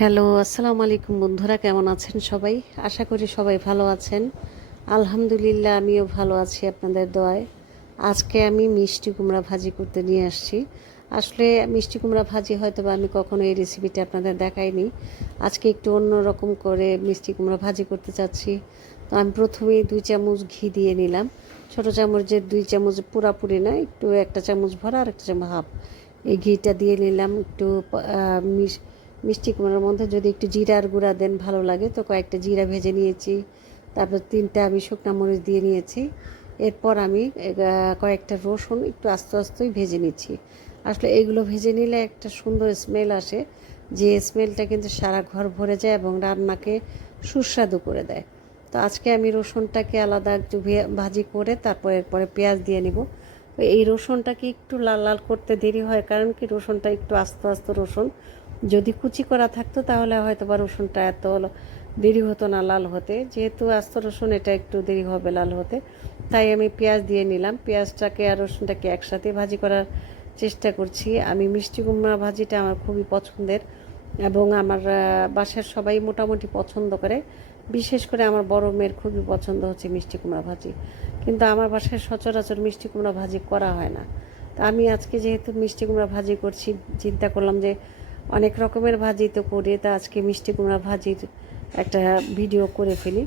Hello, আসসালামু আলাইকুম বন্ধুরা, কেমন আছেন সবাই? আশা করি সবাই ভালো আছেন। আলহামদুলিল্লাহ, আমিও ভালো আছি আপনাদের দোয়ায়। আজকে আমি মিষ্টি কুমড়া ভাজি করতে নিয়ে আসছি। আসলে মিষ্টি কুমড়া ভাজি হয়তো বা আমি কখনো এই রেসিপিটা আপনাদের দেখাইনি। আজকে একটু অন্য রকম করে মিষ্টি কুমড়া ভাজি করতে চাচ্ছি। তো আমি প্রথমেই 2 চামচ ঘি দিয়ে নিলাম। ছোটো চামচের 2 চামচ পুরাপুরি না, একটু 1 চামচ ভরা আর 1 চামচ হাফ এই ঘিটা দিয়ে নিলাম। একটু মিষ্টি কুমড়ার মধ্যে যদি একটু জিরার গুঁড়া দেন ভালো লাগে, তো কয়েকটা জিরা ভেজে নিয়েছি। তারপর 3টা আমি শুকনো মরিচ দিয়ে নিয়েছি। এরপর আমি কয়েকটা রসুন একটু আস্তে আস্তেই ভেজে নিচ্ছি। আসলে এগুলো ভেজে নিলে একটা সুন্দর স্মেল আসে, যে স্মেলটা কিন্তু সারা ঘর ভরে যায় এবং রান্নাকে সুস্বাদু করে দেয়। তো আজকে আমি রসুনটাকে আলাদা একটু ভাজি করে তারপর এরপরে পেঁয়াজ দিয়ে নিব। এই রসুনটাকে একটু লাল লাল করতে দেরি হয়, কারণ কি রসুনটা একটু আস্তে আস্তে রসুন, যদি কুচি করা থাকতো তাহলে হয়তো বা রসুনটা এত দেরি হতো না লাল হতে। যেহেতু আস্ত রসুন, এটা একটু দেরি হবে লাল হতে, তাই আমি পেঁয়াজ দিয়ে নিলাম। পেঁয়াজটাকে আর রসুনটাকে একসাথে ভাজি করার চেষ্টা করছি। আমি মিষ্টি কুমড়া ভাজিটা আমার খুবই পছন্দের এবং আমার বাসার সবাই মোটামুটি পছন্দ করে। বিশেষ করে আমার বড় মেয়ের খুবই পছন্দ হচ্ছে মিষ্টি কুমড়া ভাজি, কিন্তু আমার বাসায় সচরাচর মিষ্টি কুমড়া ভাজি করা হয় না। তা আমি আজকে যেহেতু মিষ্টি কুমড়া ভাজি করছি, চিন্তা করলাম যে অনেক রকমের ভাজি তো করি, তা আজকে মিষ্টি কুমড়া ভাজির একটা ভিডিও করে ফেলি।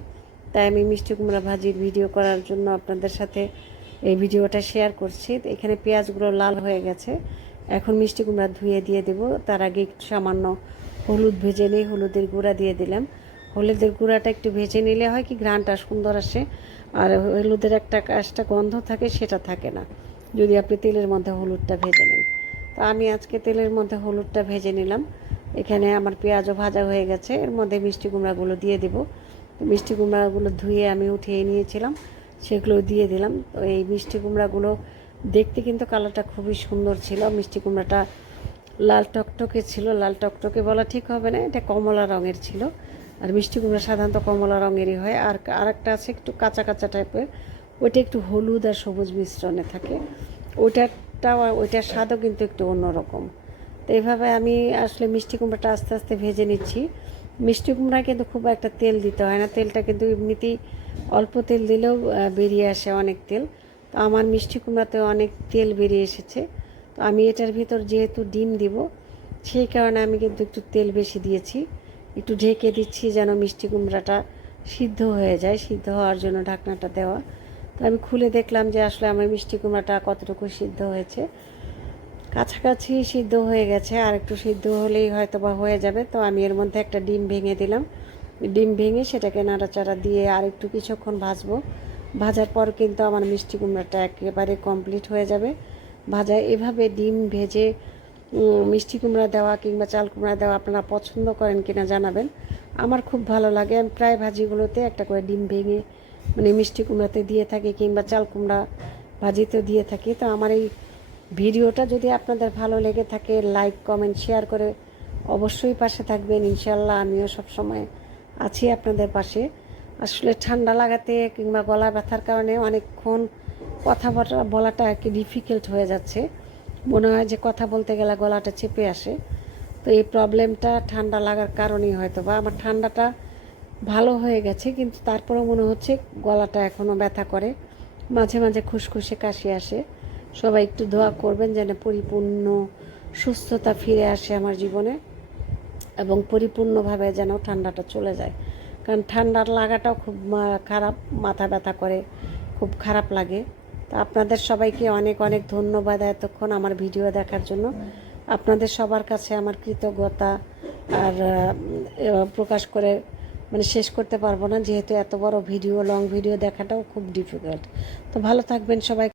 তাই আমি মিষ্টি কুমড়া ভাজির ভিডিও করার জন্য আপনাদের সাথে এই ভিডিওটা শেয়ার করছি। তো এখানে পেঁয়াজগুলো লাল হয়ে গেছে, এখন মিষ্টি কুমড়া ধুয়ে দিয়ে দেব। তার আগে একটু সামান্য হলুদ ভেজে নিই, হলুদের গুঁড়া দিয়ে দিলাম। হলুদের গুঁড়াটা একটু ভেজে নিলে হয় কি ঘ্রাণটা সুন্দর আসে, আর হলুদের একটা কাজটা গন্ধ থাকে, সেটা থাকে না যদি আপনি তেলের মধ্যে হলুদটা ভেজে নেন। তো আমি আজকে তেলের মধ্যে হলুদটা ভেজে নিলাম। এখানে আমার পেঁয়াজও ভাজা হয়ে গেছে, এর মধ্যে মিষ্টি কুমড়াগুলো দিয়ে দেব। তো মিষ্টি কুমড়াগুলো ধুয়ে আমি উঠিয়ে নিয়েছিলাম, সেগুলো দিয়ে দিলাম। তো এই মিষ্টি কুমড়াগুলো দেখতে কিন্তু কালারটা খুবই সুন্দর ছিল। মিষ্টি কুমড়াটা লাল টকটকে ছিল, লাল টকটকে বলা ঠিক হবে না, এটা কমলা রঙের ছিল। আর মিষ্টি কুমড়া সাধারণত কমলা রঙেরই হয়। আর আরেকটা আছে একটু কাঁচা কাঁচা টাইপের, ওইটা একটু হলুদ আর সবুজ মিশ্রণে থাকে। ওইটার স্বাদও কিন্তু একটু অন্যরকম। তো এইভাবে আমি আসলে মিষ্টি কুমড়াটা আস্তে আস্তে ভেজে নিচ্ছি। মিষ্টি কুমড়ায় কিন্তু খুব একটা তেল দিতে হয় না, তেলটা কিন্তু এমনিতেই অল্প তেল দিলেও বেরিয়ে আসে অনেক তেল। তো আমার মিষ্টি কুমড়াতেও অনেক তেল বেরিয়ে এসেছে। তো আমি এটার ভিতর যেহেতু ডিম দিব, সেই কারণে আমি কিন্তু একটু তেল বেশি দিয়েছি। একটু ঢেকে দিচ্ছি যেন মিষ্টি কুমড়াটা সিদ্ধ হয়ে যায়, সিদ্ধ হওয়ার জন্য ঢাকনাটা দেওয়া। তো আমি খুলে দেখলাম যে আসলে আমার মিষ্টি কুমড়াটা কতটুকু সিদ্ধ হয়েছে। কাছাকাছি সিদ্ধ হয়ে গেছে, আর একটু সিদ্ধ হলেই হয়তো বা হয়ে যাবে। তো আমি এর মধ্যে একটা ডিম ভেঙে দিলাম। ডিম ভেঙে সেটাকে নাড়াচাড়া দিয়ে আর একটু কিছুক্ষণ ভাজবো। ভাজার পর কিন্তু আমার মিষ্টি কুমড়াটা একেবারে কমপ্লিট হয়ে যাবে ভাজা। এভাবে ডিম ভেজে মিষ্টি কুমড়া দেওয়া কিংবা চাল কুমড়া দেওয়া আপনারা পছন্দ করেন কিনা জানাবেন। আমার খুব ভালো লাগে। আমি প্রায় ভাজিগুলোতে একটা করে ডিম ভেঙে মানে মিষ্টি কুমড়াতে দিয়ে থাকি কিংবা চাল কুমড়া ভাজিতেও দিয়ে থাকি। তো আমার এই ভিডিওটা যদি আপনাদের ভালো লেগে থাকে, লাইক কমেন্ট শেয়ার করে অবশ্যই পাশে থাকবেন। ইনশাল্লাহ আমিও সবসময় আছি আপনাদের পাশে। আসলে ঠান্ডা লাগাতে কিংবা গলা ব্যথার কারণে অনেকক্ষণ কথা বলাটা আর কি ডিফিকাল্ট হয়ে যাচ্ছে, মনে হয় যে কথা বলতে গেলে গলাটা চেপে আসে। তো এই প্রবলেমটা ঠান্ডা লাগার কারণেই হয়তো বা। আমার ঠান্ডাটা ভালো হয়ে গেছে, কিন্তু তারপরেও মনে হচ্ছে গলাটা এখনও ব্যথা করে, মাঝে মাঝে খুসখুসে কাশি আসে। সবাই একটু দোয়া করবেন যেন পরিপূর্ণ সুস্থতা ফিরে আসে আমার জীবনে এবং পরিপূর্ণভাবে যেন ঠান্ডাটা চলে যায়। কারণ ঠান্ডার লাগাটাও খুব খারাপ, মাথা ব্যথা করে, খুব খারাপ লাগে। তো আপনাদের সবাইকে অনেক অনেক ধন্যবাদ এতক্ষণ আমার ভিডিও দেখার জন্য। আপনাদের সবার কাছে আমার কৃতজ্ঞতা আর প্রকাশ করে মানে শেষ করতে পারবো না, যেহেতু এত বড় ভিডিও, লং ভিডিও দেখাটাও খুব ডিফিকাল্ট। তো ভালো থাকবেন সবাই।